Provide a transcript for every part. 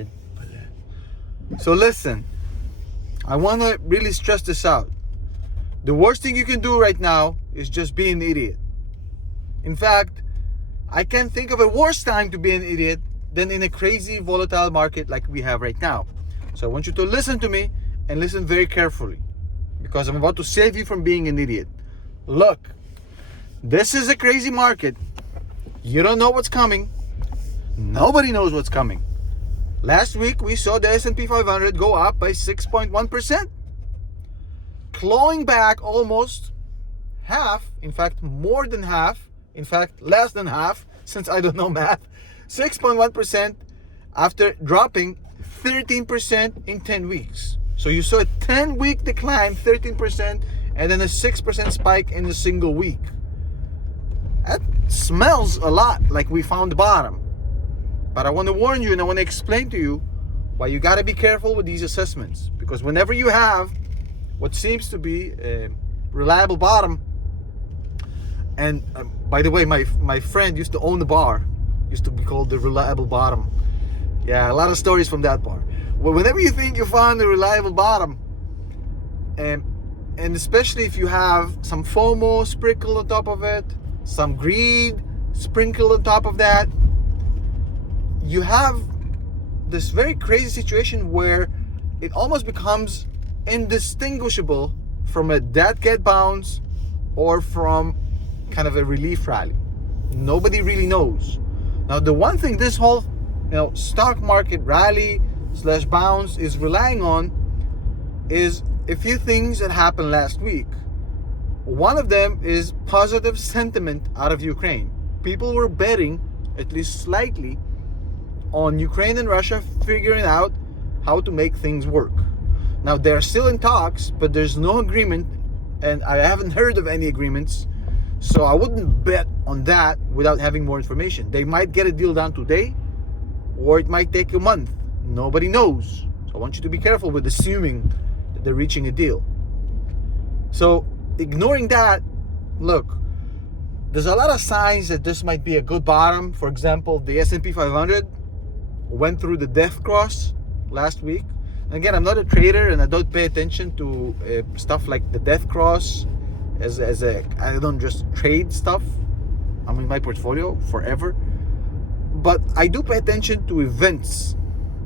idiot. So listen, I want to really stress this out. The worst thing you can do right now is just be an idiot. In fact, I can't think of a worse time to be an idiot than in a crazy volatile market like we have right now. So I want you to listen to me and listen very carefully, because I'm about to save you from being an idiot. Look, this is a crazy market. You don't know what's coming. Nobody knows what's coming. Last week we saw the S&P 500 go up by 6.1%, clawing back almost half, in fact more than half, in fact less than half, since I don't know math, 6.1% after dropping 13% in 10 weeks. So you saw a 10-week decline, 13%, and then a 6% spike in a single week. That smells a lot like we found the bottom. But I want to warn you and I want to explain to you why you got to be careful with these assessments. Because whenever you have what seems to be a reliable bottom, and by the way, my friend used to own the bar, used to be called the Reliable Bottom. Yeah, a lot of stories from that bar. Well, whenever you think you found a reliable bottom, and especially if you have some FOMO sprinkled on top of it, some greed sprinkled on top of that, you have this very crazy situation where it almost becomes indistinguishable from a dead cat bounce or from kind of a relief rally. Nobody really knows. Now, the one thing this whole stock market rally / bounce is relying on is a few things that happened last week. One of them is positive sentiment out of Ukraine. People were betting, at least slightly, on Ukraine and Russia figuring out how to make things work. Now, they're still in talks, but there's no agreement, and I haven't heard of any agreements, so I wouldn't bet on that without having more information. They might get a deal done today, or it might take a month. Nobody knows. So I want you to be careful with assuming that they're reaching a deal. So ignoring that, look, there's a lot of signs that this might be a good bottom. For example, the S&P 500 went through the death cross last week. And again, I'm not a trader and I don't pay attention to stuff like the death cross I don't just trade stuff. I'm in my portfolio forever. But I do pay attention to events,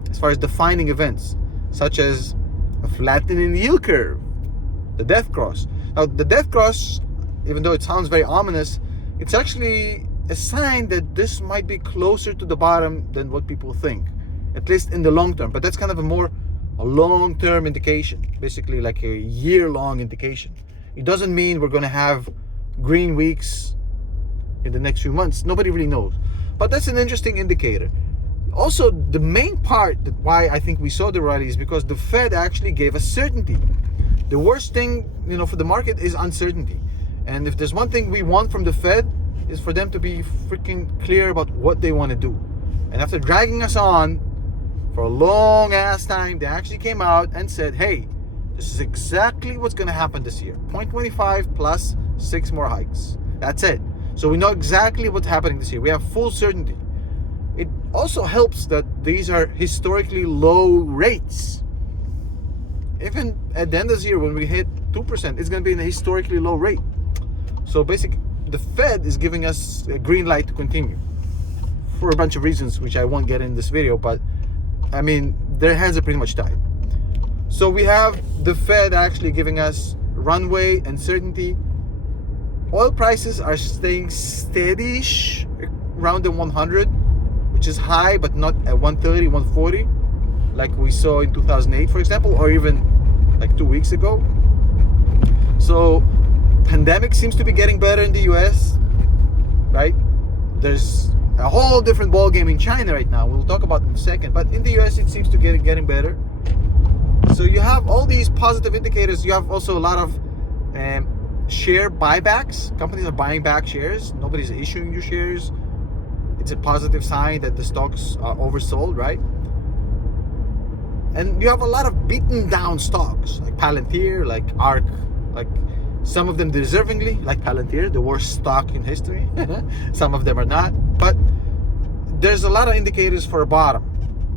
as far as defining events, such as a flattening yield curve, the death cross. Now, the death cross, even though it sounds very ominous, it's actually a sign that this might be closer to the bottom than what people think, at least in the long term. But that's kind of a long-term indication, basically like a year-long indication. It doesn't mean we're going to have green weeks in the next few months. Nobody really knows. But that's an interesting indicator. Also, the main part that why I think we saw the rally is because the Fed actually gave us certainty. The worst thing, for the market is uncertainty. And if there's one thing we want from the Fed, is for them to be freaking clear about what they want to do. And after dragging us on for a long ass time, they actually came out and said, hey, this is exactly what's going to happen this year. 0.25 plus 6 more hikes. That's it. So we know exactly what's happening this year. We have full certainty. It also helps that these are historically low rates. Even at the end of the year, when we hit 2%, it's going to be in a historically low rate. So basically, the Fed is giving us a green light to continue for a bunch of reasons, which I won't get in this video. But I mean, their hands are pretty much tied. So we have the Fed actually giving us runway and certainty. Oil prices are staying steady-ish around the 100, which is high, but not at 130, 140, like we saw in 2008, for example, or even like 2 weeks ago. So pandemic seems to be getting better in the US, right? There's a whole different ballgame in China right now. We'll talk about it in a second. But in the US, it seems to be getting better. So you have all these positive indicators. You have also a lot of share buybacks. Companies are buying back shares. Nobody's issuing you shares. It's a positive sign that the stocks are oversold, right? And you have a lot of beaten down stocks like Palantir, like ARK, like some of them deservingly, like Palantir, the worst stock in history. Some of them are not. But there's a lot of indicators for a bottom.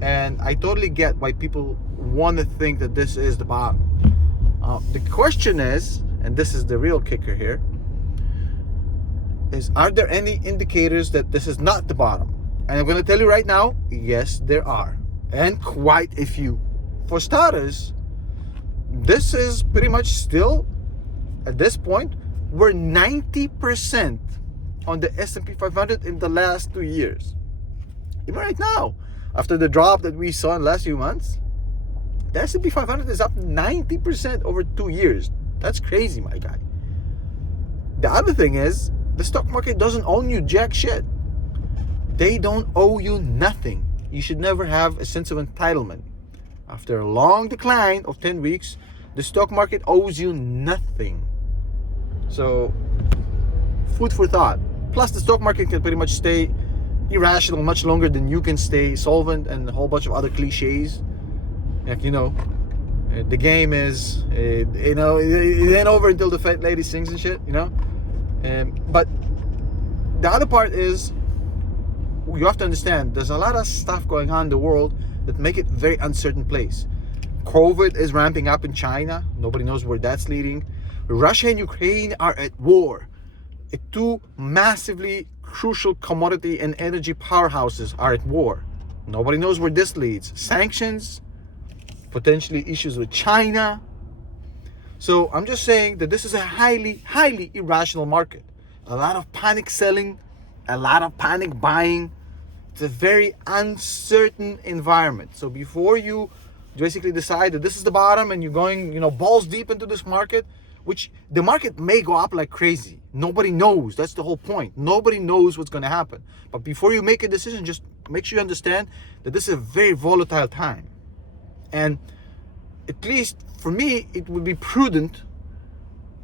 And I totally get why people want to think that this is the bottom. The question is, and this is the real kicker here, is are there any indicators that this is not the bottom? And I'm going to tell you right now, yes, there are. And quite a few. For starters, this is pretty much still, at this point, we're 90% on the S&P 500 in the last 2 years. Even right now, after the drop that we saw in the last few months, the S&P 500 is up 90% over 2 years. That's crazy, my guy. The other thing is, the stock market doesn't own you jack shit. They don't owe you nothing. You should never have a sense of entitlement. After a long decline of 10 weeks, the stock market owes you nothing. So, food for thought. Plus, the stock market can pretty much stay irrational much longer than you can stay solvent, and a whole bunch of other cliches. Like, the game is, it ain't over until the fat lady sings and shit, But the other part is, you have to understand, there's a lot of stuff going on in the world that make it a very uncertain place. COVID is ramping up in China. Nobody knows where that's leading. Russia and Ukraine are at war. Two massively crucial commodity and energy powerhouses are at war. Nobody knows where this leads. Sanctions, potentially issues with China. So I'm just saying that this is a highly, highly irrational market. A lot of panic selling, a lot of panic buying. It's a very uncertain environment. So before you basically decide that this is the bottom and you're going, balls deep into this market, which the market may go up like crazy. Nobody knows. That's the whole point. Nobody knows what's going to happen. But before you make a decision, just make sure you understand that this is a very volatile time. And at least for me, it would be prudent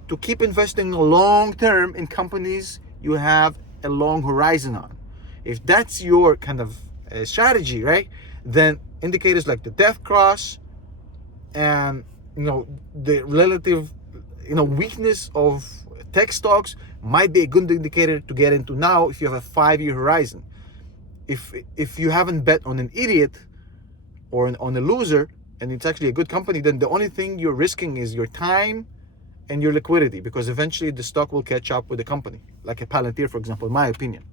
to keep investing long term in companies you have a long horizon on. If that's your kind of strategy, right, then indicators like the death cross and the relative weakness of tech stocks might be a good indicator to get into now if you have a 5-year horizon. If you haven't bet on an idiot or on a loser and it's actually a good company, then the only thing you're risking is your time and your liquidity, because eventually the stock will catch up with the company, like a Palantir, for example, in my opinion.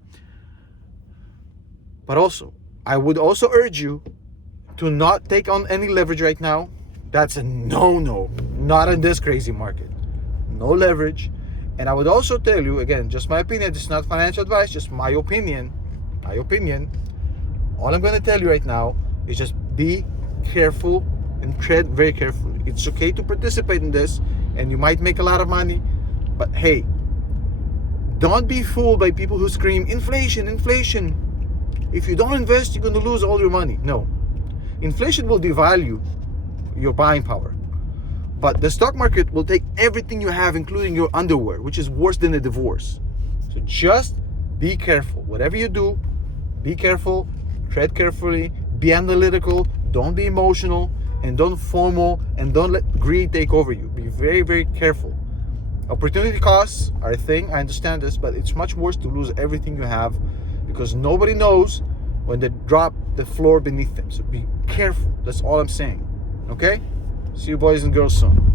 But also, I would also urge you to not take on any leverage right now. That's a no-no, not in this crazy market. No leverage. And I would also tell you, again, just my opinion, this is not financial advice, just my opinion. All I'm going to tell you right now is just be careful and tread very carefully. It's okay to participate in this, and you might make a lot of money, but hey, don't be fooled by people who scream, inflation, inflation. If you don't invest, you're going to lose all your money. No. Inflation will devalue your buying power. But the stock market will take everything you have, including your underwear, which is worse than a divorce. So just be careful. Whatever you do, be careful, tread carefully, be analytical, don't be emotional, and don't FOMO, and don't let greed take over you. Be very, very careful. Opportunity costs are a thing, I understand this, but it's much worse to lose everything you have, because nobody knows when they drop the floor beneath them. So be careful. That's all I'm saying. Okay? See you boys and girls soon.